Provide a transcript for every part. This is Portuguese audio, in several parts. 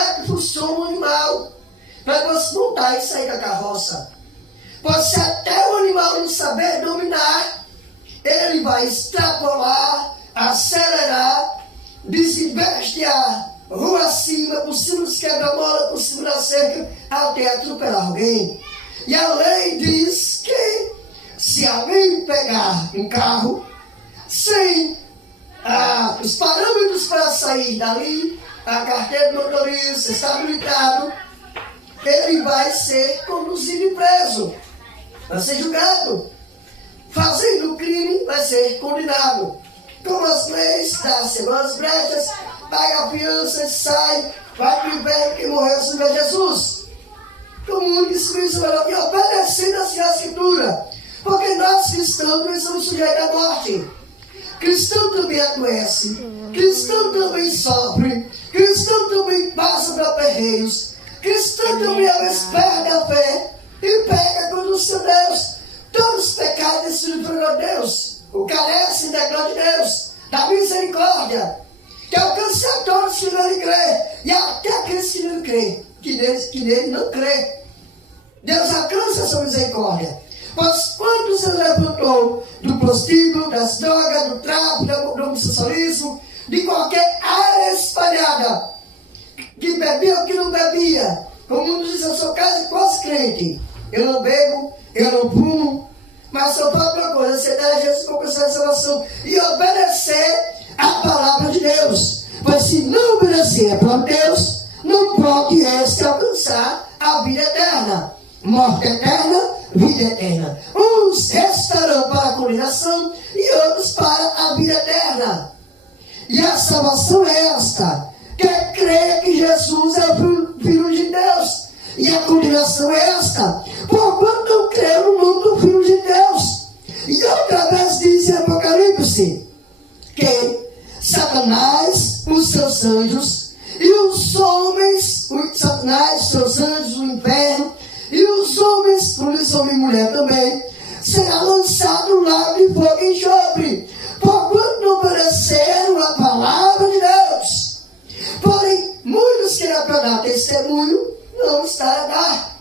é que funciona um animal para você montar e sair da carroça. Pode ser até o animal não saber dominar, ele vai extrapolar, acelerar, desinveste a rua acima, por cima dos quebra-mola, por cima da cerca, até atropelar alguém. E a lei diz que se alguém pegar um carro sem os parâmetros para sair dali, a carteira de motorista está habilitado, ele vai ser conduzido e preso, vai ser julgado. Fazendo o crime, vai ser condenado. Como as leis das semanas brechas, paga a fiança, sai, vai para o inferno que morreu sem ver Jesus. Como disse isso, e obedecendo a Escritura, porque nós cristãos não estamos sujeitos à morte. Cristão também adoece, cristão também sofre, cristão também passa por aperreios, cristão também às vezes perde a fé e pega contra o seu Deus. Todos os pecados destruídos por Deus, o carece da glória de Deus, da misericórdia, que alcança a todos que nele crê, e até aqueles que não crê, que nele não crê. Deus alcança a sua misericórdia. Mas quando se levantou do prostíbulo, das drogas, do tráfico, do homossexualismo, de qualquer área espalhada, que bebia ou que não bebia, como um diz, eu sou quase crente, eu não bebo, eu não fumo, mas só falta uma coisa, aceitar a Jesus como pessoa de salvação e obedecer a palavra de Deus. Pois se não obedecer para Deus, não pode este alcançar a vida eterna. Morte eterna, vida eterna. Uns restarão para a condenação e outros para a vida eterna. E a salvação é esta: quer crer que Jesus é o Filho de Deus. E a condenação é esta: porquanto não crê no nome do Filho de Deus. E outra vez diz em Apocalipse que Satanás, os seus anjos, e os homens, Satanás, os seus anjos, o inferno, e os homens, por isso homem e mulher também, será lançado no lago de fogo e enxofre, porquanto não obedeceram a palavra de Deus. Porém, muitos querem dar testemunho, não está a dar.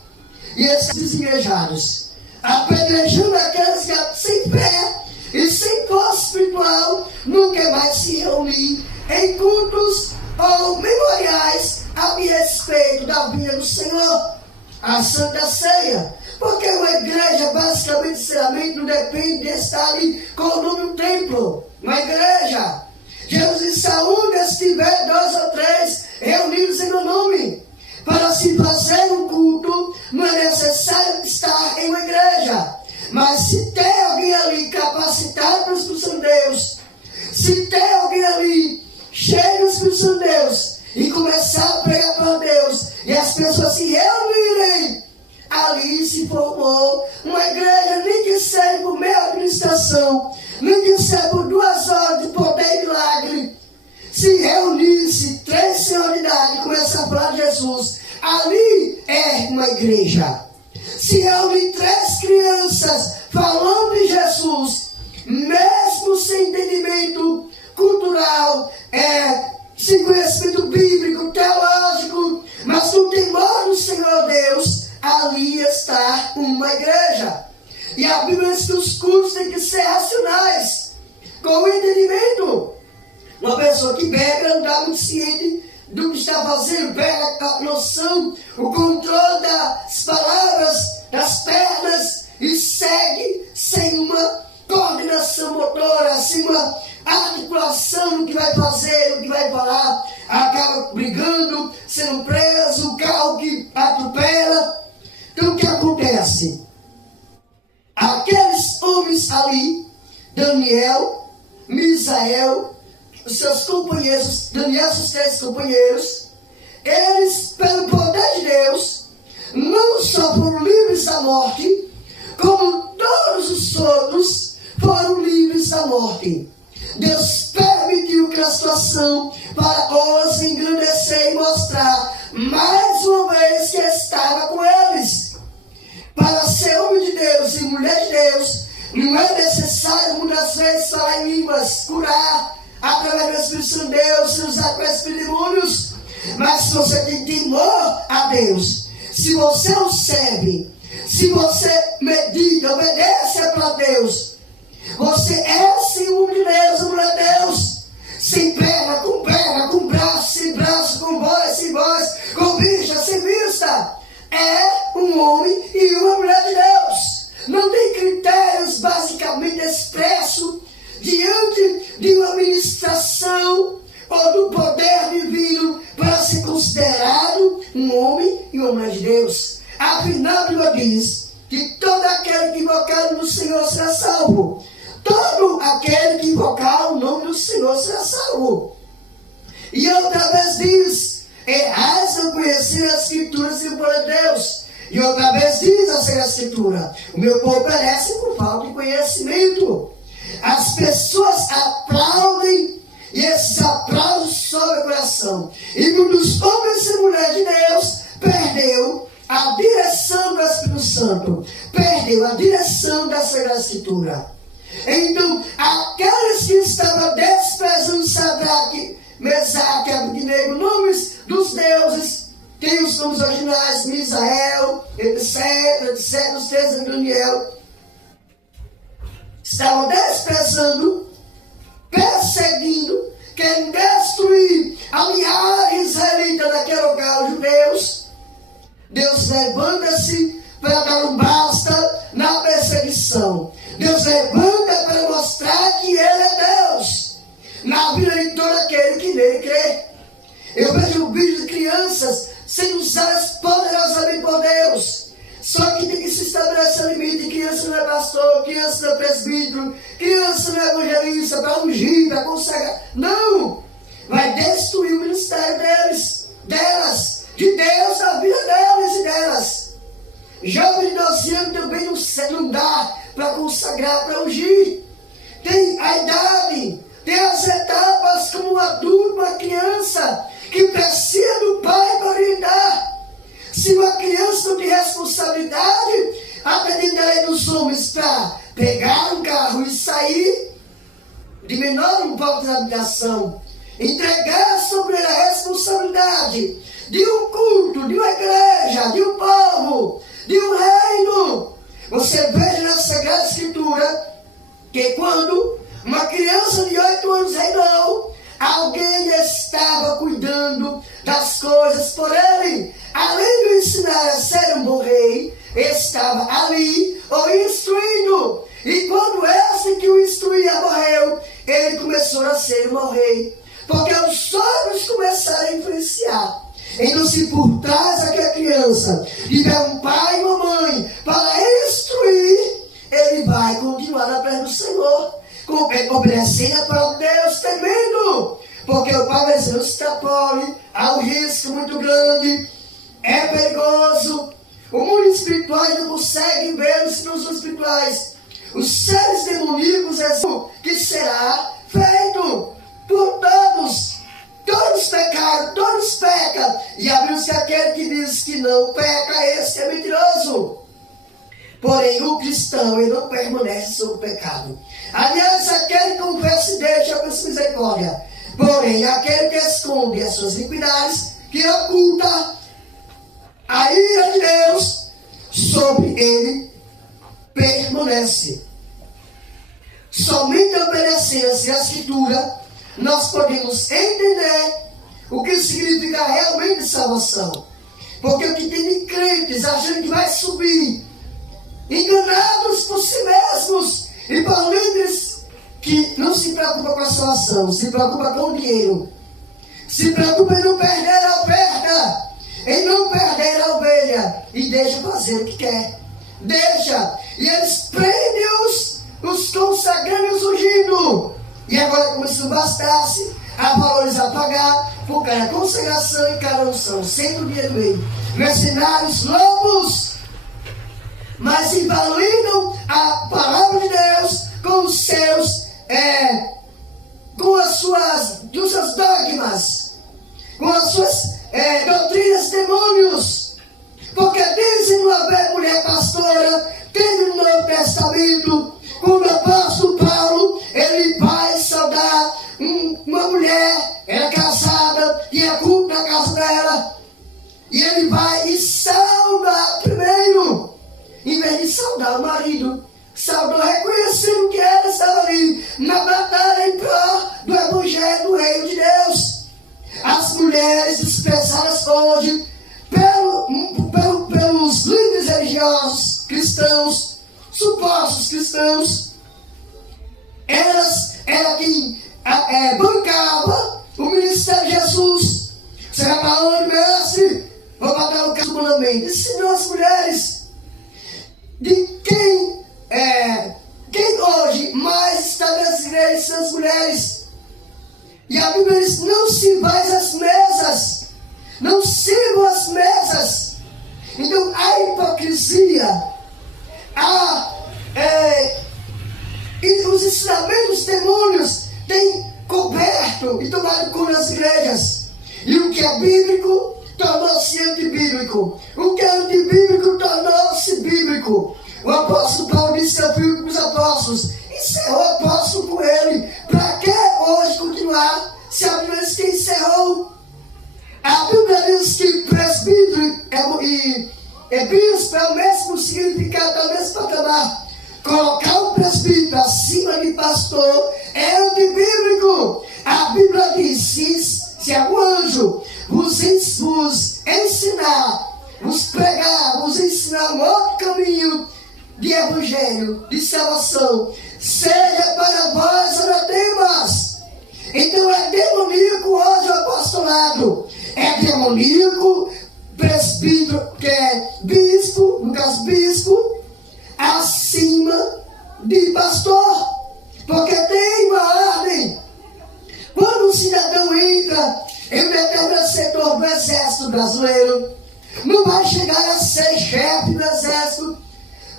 E esses desigrejados, apedrejando aqueles que sem fé e sem força espiritual, não quer mais se reunir em cultos ou memoriais a respeito da vida do Senhor, a Santa Ceia. Porque uma igreja, basicamente, sinceramente, não depende de estar ali com o nome do templo. Uma igreja, Jesus disse: aonde estiver 2 ou 3 reunidos em meu nome, para se fazer um culto, não é necessário estar em uma igreja. Mas se tem alguém ali capacitado para o Espírito Santo de Deus, se tem alguém ali cheio do Espírito Santo de Deus, e começar a pregar para Deus, e as pessoas se reunirem, ali se formou uma igreja, nem que seja por meia administração, nem que seja por 2 horas de poder e milagre. Se reunisse 3 senhores de idade e começar a falar de Jesus, ali é uma igreja. Se reunir 3 crianças falando de Jesus, mesmo sem entendimento cultural, sem conhecimento bíblico, teológico, mas com temor do Senhor Deus, ali está uma igreja. E a Bíblia diz que os cultos têm que ser racionais, com entendimento. Uma pessoa que bebe não está muito ciente do que está fazendo, perde a noção, o controle das palavras, das pernas, e segue sem uma coordenação motora, sem uma articulação no que vai fazer, no que vai falar, acaba brigando, sendo preso, o carro que atropela. Então o que acontece? Aqueles homens ali, Daniel, Misael, os seus companheiros, Daniel e seus 3 companheiros, eles, pelo poder de Deus, não só foram livres da morte, como todos os outros foram livres da morte. Deus permitiu que a situação para os engrandecer e mostrar mais uma vez que estava com eles. Para ser homem de Deus e mulher de Deus, não é necessário muitas vezes falar em línguas, curar através do Espírito Santo de Deus, se usar com esses demônios. Mas se você tem temor a Deus, se você o serve, se você medita, obedece para Deus, você é sim um de Deus, um de Deus, sem perna, com braço, sem braço, com voz, sem voz, com vista, sem vista. É um homem e uma mulher de Deus. Não tem critérios basicamente expressos diante de uma administração ou do poder divino para ser considerado um homem e uma mulher de Deus. Afinal, a Bíblia diz que todo aquele que invocar no Senhor será salvo. Todo aquele que invocar o nome do Senhor será salvo. E outra vez diz: errais não conhecer as Escrituras e o poder de Deus. E outra vez diz a Sagrada Escritura: o meu povo perece por falta de conhecimento. As pessoas aplaudem e esses aplausos sobem o coração. E um dos homens e mulheres de Deus perdeu a direção do Espírito Santo, perdeu a direção da Sagrada Escritura. Então, aqueles que estavam desprezando Sadraque, Mesaque, Abednego, nomes dos deuses, tem os nomes originais, Misael, etc, os 13 de Daniel, estavam desprezando, perseguindo, querendo destruir a linhagem israelita daquele lugar, os judeus. Deus levanta-se para dar um basta na perseguição. Deus levanta para mostrar que Ele é Deus na vida de todo aquele que nele crê. Eu vejo vídeos de crianças sendo usadas poderosamente por Deus. Só que tem que se estabelecer limite. Criança não é pastor, criança não é presbítero, criança não é evangelista para ungir, para consagrar. Não! Vai destruir o ministério delas, de Deus, na vida delas e delas. Jovem de 12 anos também não dá para consagrar, para ungir. Tem a idade, tem as etapas como um adulto, uma criança, que precisa do pai para orientar. Se uma criança não tem responsabilidade, aprendendo a lei dos homens para pegar um carro e sair, de menor um pouco da habitação, entregar sobre ele a responsabilidade de um culto, de uma igreja, de um povo, de um reino. Você veja na Sagrada Escritura que quando uma criança de 8 anos reinou, alguém estava cuidando das coisas por ele. Além de ensinar a ser um bom rei, estava ali o instruindo. E quando esse que o instruía morreu, ele começou a ser um bom rei. Porque os sogros começaram a influenciar. Então, se por trás daquela criança tiver um pai e uma mãe para instruir, ele vai continuar na presença do Senhor, obedecendo a palavra de Deus, temendo. Porque o pai vai dizer: não se extrapole, há um risco muito grande, é perigoso. O mundo espiritual não consegue ver os mundos espirituais. Os seres demoníacos é que será feito por todos. Todos pecaram, todos pecam. E a Bíblia diz que aquele que diz que não peca, esse é mentiroso. Porém, o cristão, ele não permanece sob o pecado. Aliás, aquele que confessa e deixa com misericórdia. Porém, aquele que esconde as suas iniquidades, que oculta a ira de Deus, sobre ele permanece. Somente obedecendo-se à Escritura, nós podemos entender o que significa realmente salvação. Porque o que tem de crentes achando que vai subir, enganados por si mesmos e por líderes que não se preocupam com a salvação, se preocupam com o dinheiro, se preocupam em não perder a oferta, em não perder a ovelha, e deixa fazer o que quer. Deixa, e eles prendem os consagrados ungindo. E agora, como se não bastasse, há valores a pagar por cada consagração e cada unção, sempre o dinheiro dele. Mercenários lobos, mas invalidam a palavra de Deus com os seus, com os seus dogmas, com as suas doutrinas demônios. Porque dizem uma vez mulher pastora, tem no Novo Testamento, quando o apóstolo Paulo, ele vai saudar uma mulher, era casada, e é culto na casa dela. E ele vai e sauda primeiro, em vez de saudar o marido. Saudou reconhecendo que ela estava ali na batalha em prol do evangelho do reino de Deus. As mulheres expressadas hoje pelos líderes religiosos cristãos, supostos cristãos, era quem bancava o ministério de Jesus. Você vai para onde, mestre? Vou matar o caso humanamente. Ensinou as mulheres de quem hoje mais está nas igrejas são as mulheres. E a Bíblia diz: não sirvais as mesas, não sirvam as mesas. Então a hipocrisia, e os ensinamentos demônios têm coberto e tomado conta das igrejas. E o que é bíblico tornou-se antibíblico. O que é antibíblico tornou-se bíblico. O apóstolo Paulo disse ao filho dos apóstolos: encerrou o apóstolo com ele. Para que hoje continuar se a Bíblia diz que encerrou? A Bíblia diz que presbítero e bispo é o mesmo significado, é o mesmo patamar. Colocar o presbítero acima de pastor é antibíblico. A Bíblia diz: se algum anjo vos ensinar, vos pregar, vos ensinar um outro caminho de evangelho, de salvação, seja para vós anatemas. Então é demoníaco hoje o apostolado. É demoníaco presbítero, que é bispo, no caso bispo, acima de pastor. Porque tem uma ordem. Quando um cidadão entra em um determinado setor do exército brasileiro, não vai chegar a ser chefe do exército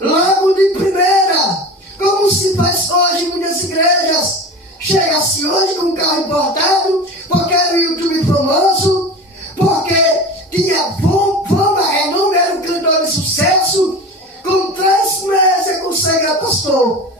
logo de primeira, como se faz hoje em muitas igrejas. Chega-se hoje com um carro importado, porque era um YouTube famoso, porque tinha fama, renome, era um cantor de sucesso. Com 3 meses é consagrar pastor,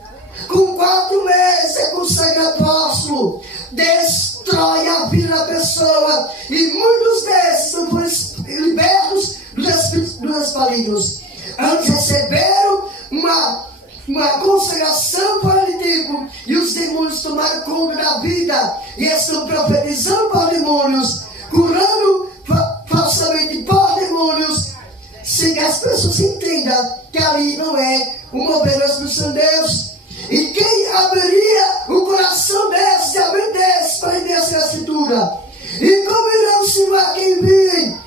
com 4 meses é consagrar apóstolo. Destrói a vida da pessoa, e muitos desses não foram libertos dos espíritos malignos. Antes receberam uma consagração fora de tempo, e os demônios tomaram conta da vida e estão profetizando para demônios, curando falsamente por demônios, sem que as pessoas entendam que ali não é o mover do Espírito Santo de Deus. E quem abriria o coração desses e a mente desses para entender essa escritura? E como irão ensinar quem virem?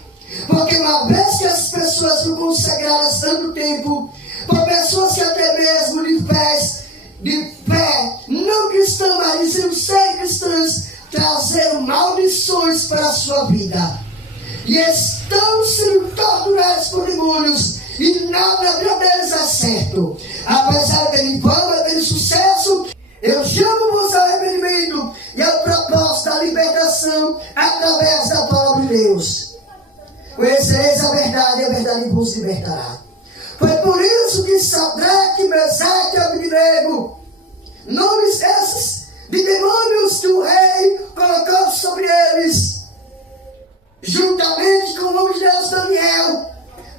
Porque uma vez que as pessoas foram consagradas tanto tempo, por pessoas que até mesmo de fé não cristã, mas dizendo ser cristãs, trazeram maldições para a sua vida. E estão sendo torturados por demônios, e nada na vida deles é certo. Apesar de terem fama, de terem sucesso, eu chamo-vos ao arrependimento e ao propósito da libertação através da palavra de Deus. Conhecereis a verdade vos libertará. Foi por isso que Sadraque, Mesaque e Abednego, nomes esses de demônios que o rei colocou sobre eles, juntamente com o nome de Deus Daniel,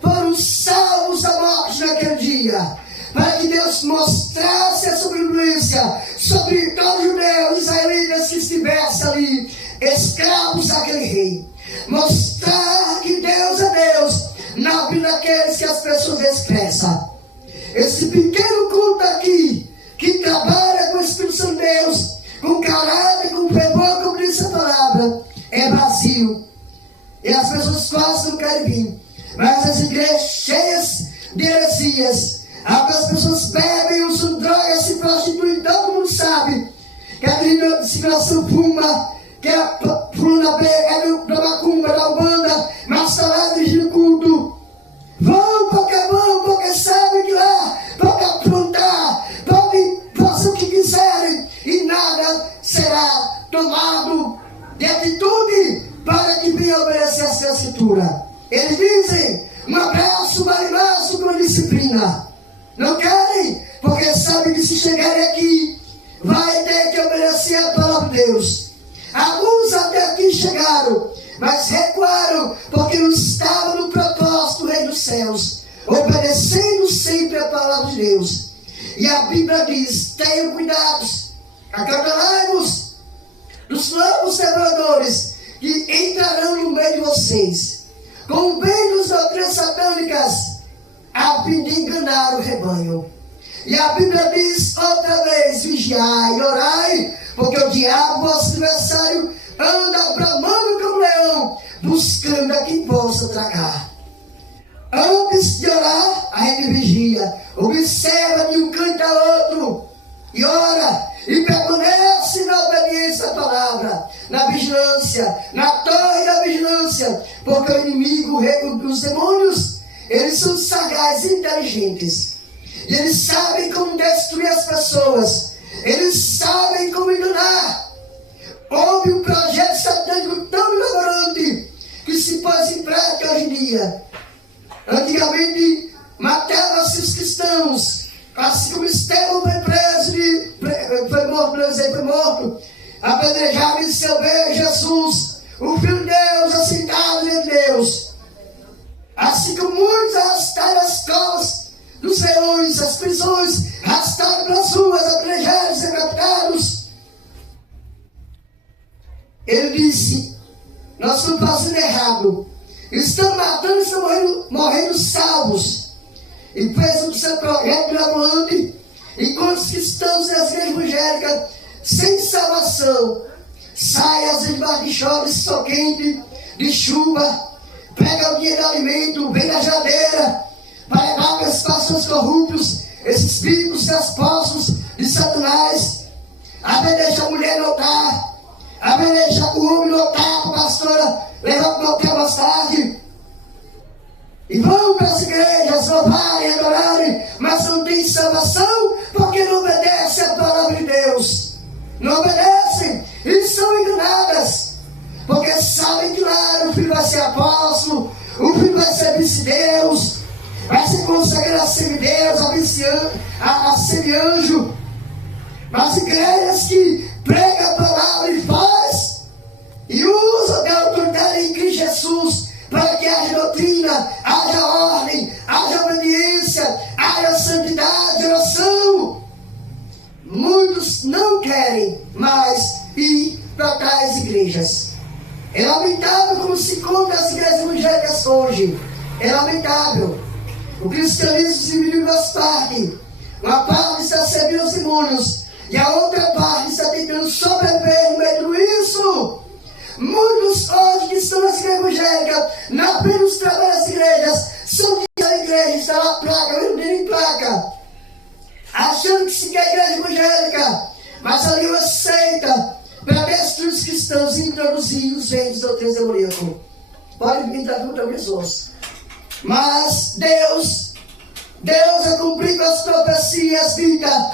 foram salvos da morte naquele dia, para que Deus mostrasse a sobrevivência sobre todos os judeus, israelitas que estivessem ali, escravos daquele rei. Mostrar que Deus é Deus na vida daqueles que as pessoas desprezam. Esse pequeno culto aqui, que trabalha com o Espírito Santo de Deus, com caráter, com fervor, como diz a palavra, é vazio. E as pessoas quase não querem vir. Mas as igrejas cheias de heresias, as pessoas bebem, usam drogas, se prostituem, todo mundo sabe que a menina de circulação fuma, que a fulana é da macumba, da Umbanda, mas está lá dirigindo culto. Vão porque sabem que lá podem aprontar, façam o que quiserem, e nada será tomado de atitude para que venha obedecer a sua escritura. Eles dizem: um abraço vale mais do que uma disciplina. Não querem, porque sabem que se chegarem aqui, vai ter que obedecer a palavra de Deus. Alguns até aqui chegaram, mas recuaram, porque não estavam no propósito do Reino dos Céus, obedecendo sempre a palavra de Deus. E a Bíblia diz: tenham cuidado, acautelai-vos dos novos devoradores que entrarão no meio de vocês, com bens doutrinas satânicas, a fim de enganar o rebanho. E a Bíblia diz outra vez: vigiai e orai, porque o diabo, vosso adversário, anda bramando como leão, buscando a quem possa tragar. Antes de orar, a gente vigia, observa de um canto a outro, e ora, e permanece na obediência à palavra, na vigilância, na torre da vigilância, porque o inimigo, os demônios, eles são sagazes e inteligentes, e eles sabem como destruir as pessoas, eles sabem como enganar. Houve um projeto satânico tão elaborante que se pôs em prática hoje em dia. Antigamente matavam-se os cristãos, assim como Estevão foi preso, foi morto, apedrejado em seu bem Jesus, o Filho de Deus, assentado em Deus. Assim como muitos arrastaram as covas dos leões, as prisões, arrastaram pelas ruas, apedrejados, decapitados. Ele disse: nós estamos fazendo errado, estão matando, estão morrendo salvos. E fez o seu projeto mirabolante, enquanto os cristãos das igrejas evangélicas, sem salvação, saem às vezes de chove, sol quente, de chuva, pega o dinheiro de alimento, vem na geladeira, para levar para esses pastores corruptos, esses bicos, esses apóstolos de Satanás. A vezes deixa a mulher notar, a vezes deixa o homem notar, a pastora levar para o hotel mais tarde. E vão para as igrejas louvarem, adorarem, mas não tem salvação, porque não obedecem a palavra de Deus. Não obedecem e são enganadas, porque sabem que lá o filho vai ser apóstolo, o filho vai ser vice-deus, vai se consagrar a semideus, a semi-anjo. Mas igrejas que pregam a palavra e faz, e usam da autoridade em Cristo Jesus, para que haja doutrina, haja ordem, haja obediência, haja santidade, oração. Muitos não querem mais ir para tais igrejas. É lamentável como se conta as igrejas evangélicas hoje. É lamentável. O cristianismo se divide em duas partes. Uma parte está servindo aos demônios, e a outra parte está tentando sobreviver no meio de isso. Muitos hoje que estão nas igrejas evangélicas, na frente dos trabalhos das igrejas, são de a igreja, está lá a placa, vendo em placa, achando que se quer a igreja evangélica, mas ali uma seita para destruir os cristãos e introduzir os ventos da doutrina demoníaca. Pode vir da dúvida pessoas. Mas Deus vai cumprir com as profecias ditas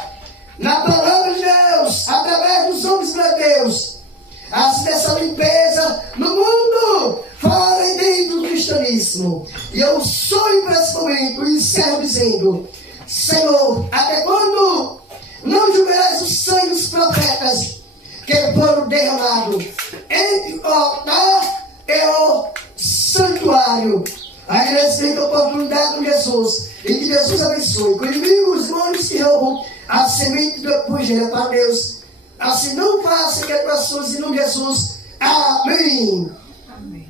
na palavra de Deus, através dos homens de Deus. Assim, dessa limpeza no mundo, fora e dentro do cristianismo. E eu sonho para esse momento e encerro dizendo: Senhor, até quando não julgarás o sangue dos profetas que foram derramados entre o altar e o santuário? A igreja tem a oportunidade com Jesus, e que Jesus abençoe. Com inimigos, demônios que roubam a semente do evangelho para Deus, assim não faça que as pessoas em nome de Jesus. Amém. Amém.